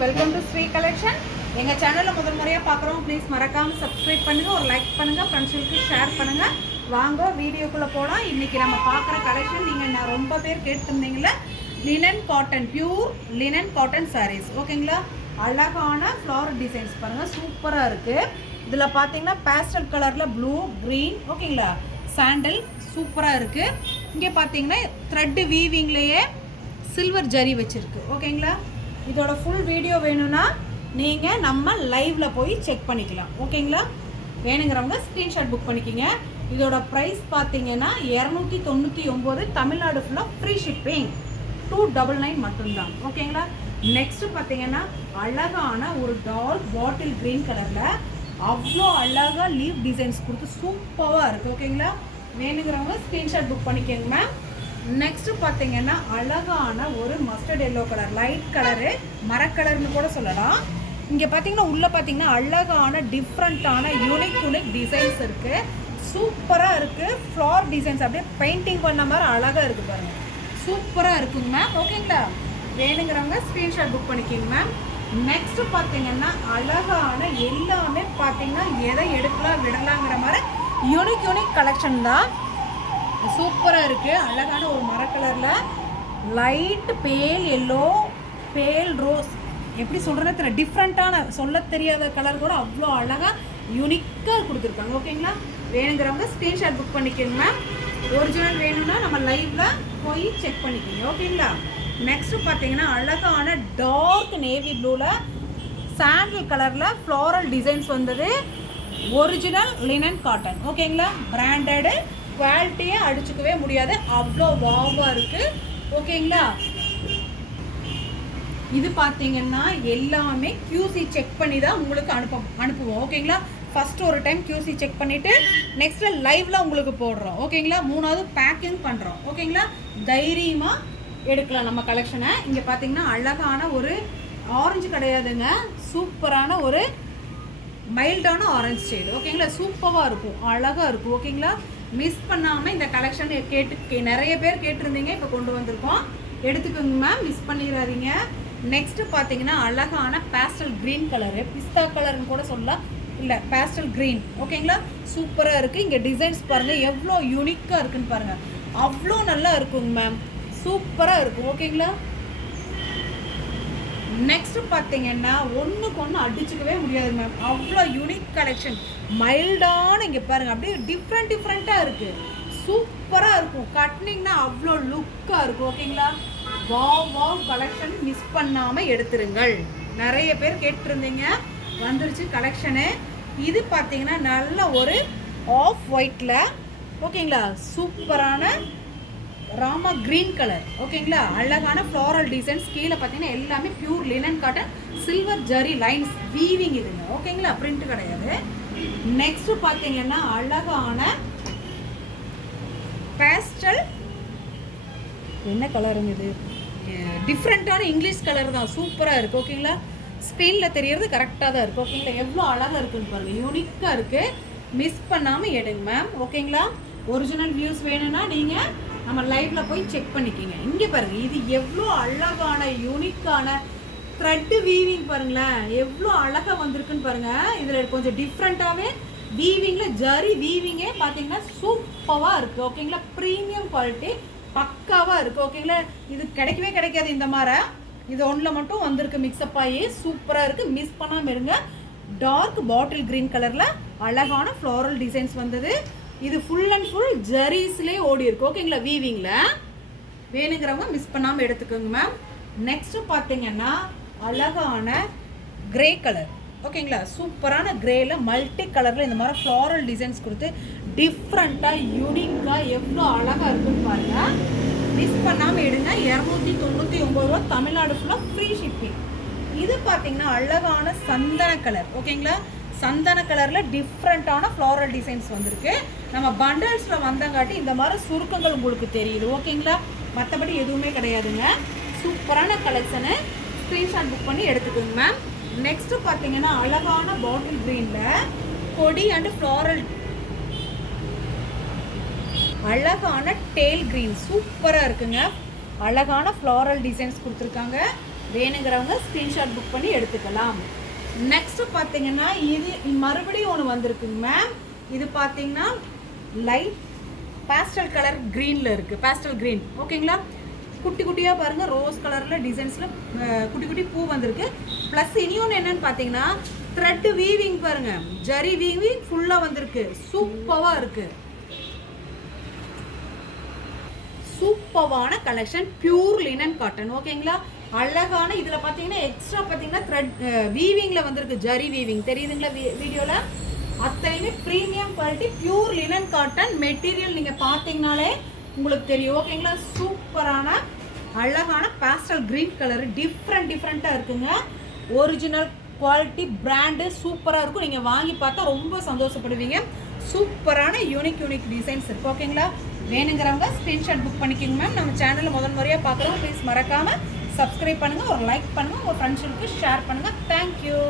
Welcome to Sri collection. எங்கள் சேனலில் முதல் முறையாக பார்க்குறோம், ப்ளீஸ் மறக்காமல் சப்ஸ்கிரைப் பண்ணுங்கள், ஒரு லைக் பண்ணுங்கள், ஃப்ரெண்ட்ஸுக்கு ஷேர் பண்ணுங்கள். வாங்க வீடியோக்குள்ளே போகலாம். இன்றைக்கி நம்ம பார்க்குற கலெக்ஷன் நீங்கள் ரொம்ப பேர் கேட்டிருந்தீங்களே, linen cotton, pure linen cotton saris. ஓகேங்களா, அழகான ஃப்ளவர் டிசைன்ஸ் பாருங்கள், சூப்பராக இருக்குது. இதில் பார்த்தீங்கன்னா பேஸ்டல் கலரில் ப்ளூ, க்ரீன், ஓகேங்களா, சாண்டல் சூப்பராக இருக்குது. இங்கே பார்த்தீங்கன்னா த்ரெட்டு வீவிங்லேயே சில்வர் ஜரி வச்சுருக்கு. ஓகேங்களா, இதோட ஃபுல் வீடியோ வேணும்னா நீங்கள் நம்ம லைவில் போய் செக் பண்ணிக்கலாம். ஓகேங்களா, வேணுங்கிறவங்க ஸ்க்ரீன்ஷாட் புக் பண்ணிக்கிங்க. இதோட ப்ரைஸ் பார்த்தீங்கன்னா 299, தமிழ்நாடு ஃபுல்லாக ஃப்ரீ ஷிப்பிங், 299 மட்டும்தான். ஓகேங்களா, நெக்ஸ்ட்டு பார்த்தீங்கன்னா அழகான ஒரு டார்க் பாட்டில் க்ரீன் கலரில் அவ்வளோ அழகாக லீவ் டிசைன்ஸ் கொடுத்து சூப்பராக இருக்குது. ஓகேங்களா, வேணுங்கிறவங்க ஸ்க்ரீன்ஷாட் புக் பண்ணிக்கோங்க மேம். நெக்ஸ்ட்டு பார்த்தீங்கன்னா அழகான ஒரு mustard yellow colour, light colour, மரக்கலர்னு கூட சொல்லலாம். இங்கே பார்த்தீங்கன்னா உள்ளே பார்த்தீங்கன்னா அழகான டிஃப்ரெண்ட்டான யூனிக் டிசைன்ஸ் இருக்குது, சூப்பராக இருக்குது. ஃப்ளார் டிசைன்ஸ் அப்படியே பெயிண்டிங் பண்ண மாதிரி அழகாக இருக்குது பாருங்கள், சூப்பராக இருக்குங்க மேம். ஓகேங்களா, வேணுங்கிறவங்க ஸ்க்ரீன்ஷாட் புக் பண்ணிக்கிங்க மேம். நெக்ஸ்ட்டு பார்த்தீங்கன்னா அழகான எல்லாமே பார்த்தீங்கன்னா எதை எடுக்கலாம் விடலாங்கிற மாதிரி யூனிக் கலெக்ஷன் தான், சூப்பராக இருக்குது. அழகான ஒரு மரக்கலரில் லைட் பேல் எல்லோ, பேல் ரோஸ், எப்படி சொல்கிறேன்னு தெரியல, டிஃப்ரெண்ட்டான சொல்ல தெரியாத கலர் கூட அவ்வளோ அழகாக யூனிக்காக கொடுத்துருக்காங்க. ஓகேங்களா, வேணுங்கிறவங்க ஸ்க்ரீன்ஷாட் புக் பண்ணிக்கோங்க மேம். ஒரிஜினல் வேணும்னா நம்ம லைவில் போய் செக் பண்ணிக்கோங்க. ஓகேங்களா, நெக்ஸ்ட்டு பார்த்தீங்கன்னா அழகான டார்க் நேவி ப்ளூவில் சாண்டில் கலரில் ஃப்ளாரல் டிசைன்ஸ் வந்தது, ஒரிஜினல் லினன் காட்டன். ஓகேங்களா, பிராண்டடு, குவாலிட்டியை அடிச்சுக்கவே முடியாது, அவ்வளோ வாவாக இருக்குது. ஓகேங்களா, இது பார்த்தீங்கன்னா எல்லாமே QC செக் பண்ணி தான் உங்களுக்கு அனுப்புவோம். ஓகேங்களா, ஃபஸ்ட்டு ஒரு டைம் QC செக் பண்ணிவிட்டு நெக்ஸ்ட்டு லைவில் உங்களுக்கு போடுறோம். ஓகேங்களா, மூணாவது பேக்கிங் பண்ணுறோம். ஓகேங்களா, தைரியமாக எடுக்கலாம் நம்ம கலெக்ஷனை. இங்கே பார்த்தீங்கன்னா அழகான ஒரு ஆரஞ்சு கிடையாதுங்க, சூப்பரான ஒரு மைல்டான ஆரஞ்சு ஷேடு. ஓகேங்களா, சூப்பராக இருக்கும், அழகாக இருக்கும். ஓகேங்களா, மிஸ் பண்ணாமல் இந்த கலெக்ஷன் நிறைய பேர் கேட்டிருந்தீங்க, இப்போ கொண்டு வந்திருக்கோம், எடுத்துக்கோங்க மேம், மிஸ் பண்ணிடாதீங்க. நெக்ஸ்ட்டு பார்த்தீங்கன்னா அழகான பேஸ்டல் க்ரீன் கலரு, பிஸ்தா கலர்னு கூட சொல்லலாம், இல்லை பேஸ்டல் க்ரீன். ஓகேங்களா, சூப்பராக இருக்குது. இங்கே டிசைன்ஸ் பாருங்கள் எவ்வளோ யூனிக்காக இருக்குன்னு பாருங்கள், அவ்வளோ நல்லா இருக்குங்க மேம், சூப்பராக இருக்கும். ஓகேங்களா, நெக்ஸ்ட்டு பார்த்தீங்கன்னா ஒன்றுக்கு ஒன்று அடிச்சுக்கவே முடியாது மேம், அவ்வளோ யூனிக் கலெக்ஷன், மைல்டான இங்கே பாருங்கள் அப்படியே டிஃப்ரெண்ட்டாக இருக்குது, சூப்பராக இருக்கும். கட்டினிங்னா அவ்வளோ லுக்காக இருக்கும். ஓகேங்களா, வாவ் கலெக்ஷன், மிஸ் பண்ணாமல் எடுத்துருங்கள். நிறைய பேர் கேட்டிருந்தீங்க, வந்துருச்சு கலெக்ஷனு. இது பார்த்தீங்கன்னா நல்ல ஒரு ஆஃப் ஒயிட்டில், ஓகேங்களா, சூப்பரான ராமா க்ரீன் கலர். ஓகேங்களா, அழகான ஃப்ளாரல் டிசைன்ஸ், கீழே பார்த்தீங்கன்னா எல்லாமே pure linen cotton, silver zari lines weaving இதுங்க. ஓகேங்களா, பிரிண்ட் கிடையாது. நெக்ஸ்ட் பார்த்தீங்கன்னா அழகான பேஸ்டல், என்ன கலருங்க இது, டிஃப்ரெண்ட்டான இங்கிலீஷ் கலர் தான், சூப்பராக இருக்குது. ஓகேங்களா, ஸ்க்ரீனில் தெரியறது கரெக்டாக தான் இருக்குது. ஓகேங்களா, எவ்வளோ அழகாக இருக்குன்னு பாருங்கள், யூனிக்காக இருக்குது, மிஸ் பண்ணாமல் எடுங்க மேம். ஓகேங்களா, ஒரிஜினல் வியூஸ் வேணும்னா நீங்கள் நம்ம லைவில் போய் செக் பண்ணிக்கிங்க. இங்கே பாருங்கள், இது எவ்வளோ அழகான யூனிக்கான த்ரெட்டு வீவிங் பாருங்களேன், எவ்வளோ அழகாக வந்திருக்குன்னு பாருங்கள். இதில் கொஞ்சம் டிஃப்ரெண்ட்டாகவே வீவிங்கில் ஜரி வீவிங்கே பார்த்தீங்கன்னா சூப்பராக இருக்குது. ஓகேங்களா, ப்ரீமியம் குவாலிட்டி பக்காவாக இருக்குது. ஓகேங்களா, இது கிடைக்காது இந்த மாதிரி, இது ஒன்றில் மட்டும் வந்திருக்கு மிக்ஸ்அப் ஆகி, சூப்பராக இருக்குது, மிஸ் பண்ணாமல் இருங்க. டார்க் பாட்டில் க்ரீன் கலரில் அழகான ஃப்ளாரல் டிசைன்ஸ் வந்தது, இது ஃபுல் அண்ட் ஃபுல் ஜரீஸ்லேயே ஓடி இருக்கு. ஓகேங்களா, வீவிங்கில் வேணுங்கிறவங்க மிஸ் பண்ணாமல் எடுத்துக்கோங்க மேம். நெக்ஸ்ட்டு பார்த்தீங்கன்னா அழகான கிரே கலர். ஓகேங்களா, சூப்பரான கிரேல மல்டி கலரில் இந்த மாதிரி ஃப்ளாரல் டிசைன்ஸ் கொடுத்து டிஃப்ரெண்ட்டாக யூனிக்காக எவ்வளோ அழகாக இருக்குன்னு பாருங்கள், மிஸ் பண்ணாமல் எடுங்க. 299 தமிழ்நாடு ஃபுல்லாக ஃப்ரீ ஷிப்பிங். இது பார்த்தீங்கன்னா அழகான சந்தன கலர். ஓகேங்களா, சந்தன கலரில் டிஃப்ரெண்ட்டான ஃப்ளாரல் டிசைன்ஸ் வந்திருக்கு. நம்ம பண்டல்ஸில் வந்தங்காட்டி இந்த மாதிரி சுருக்கங்கள் உங்களுக்கு தெரியுது. ஓகேங்களா, மற்றபடி எதுவுமே கிடையாதுங்க, சூப்பரான கலெக்ஷனு, ஸ்க்ரீன்ஷாட் புக் பண்ணி எடுத்துக்கோங்க மேம். நெக்ஸ்ட்டு பார்த்தீங்கன்னா அழகான பாட்டில் க்ரீனில் கொடி அண்ட் ஃப்ளாரல், அழகான டேல் க்ரீன், சூப்பராக இருக்குங்க, அழகான ஃப்ளாரல் டிசைன்ஸ் கொடுத்துருக்காங்க. வேணுங்கிறவங்க ஸ்க்ரீன்ஷாட் புக் பண்ணி எடுத்துக்கலாம். நெக்ஸ்ட் பார்த்தீங்கன்னா இது மறுபடியும் ஒன்று வந்திருக்குங்க மேம். இது பார்த்தீங்கன்னா லைட் பேஸ்டல் கலர் க்ரீனில் இருக்குது. பேஸ்டல் க்ரீன் ஓகேங்களா. குட்டி குட்டியாக பாருங்கள், ரோஸ் கலரில் டிசைன்ஸில் குட்டி குட்டி பூ வந்திருக்கு. ப்ளஸ் இனியொன்று என்னென்னு பார்த்தீங்கன்னா த்ரெட் வீவிங் பாருங்கள், ஜரி வீவிங் ஃபுல்லாக வந்திருக்கு. சூப்பராக இருக்குது, சூப்பரான கலெக்ஷன். பியூர் லினன் காட்டன் ஓகேங்களா. அழகான இதில் பார்த்தீங்கன்னா எக்ஸ்ட்ரா பார்த்தீங்கன்னா த்ரெட் வீவிங்கில் வந்திருக்கு, ஜரி வீவிங் தெரியுதுங்களா வீடியோவில். அத்தனையுமே premium quality pure linen cotton material. நீங்கள் பார்த்தீங்கனாலே உங்களுக்கு தெரியும் ஓகேங்களா. சூப்பரான அழகான பேஸ்டல் க்ரீன் கலர் டிஃப்ரெண்ட்டாக இருக்குங்க. ஒரிஜினல் குவாலிட்டி பிராண்டு சூப்பராக இருக்கும். நீங்கள் வாங்கி பார்த்தா ரொம்ப சந்தோஷப்படுவீங்க. சூப்பரான யூனிக் டிசைன்ஸ் இருக்குது ஓகேங்களா. வேணுங்கிறவங்க ஸ்க்ரீன்ஷாட் புக் பண்ணிக்கோங்க மேம். நம்ம சேனலில் முறையாக பார்க்குறோம். ப்ளீஸ் மறக்காமல் சப்ஸ்கிரைப் பண்ணுங்கள், ஒரு லைக் பண்ணுங்கள், உங்கள் ஃப்ரெண்ட்ஸுக்கு ஷேர் பண்ணுங்கள். தேங்க்யூ.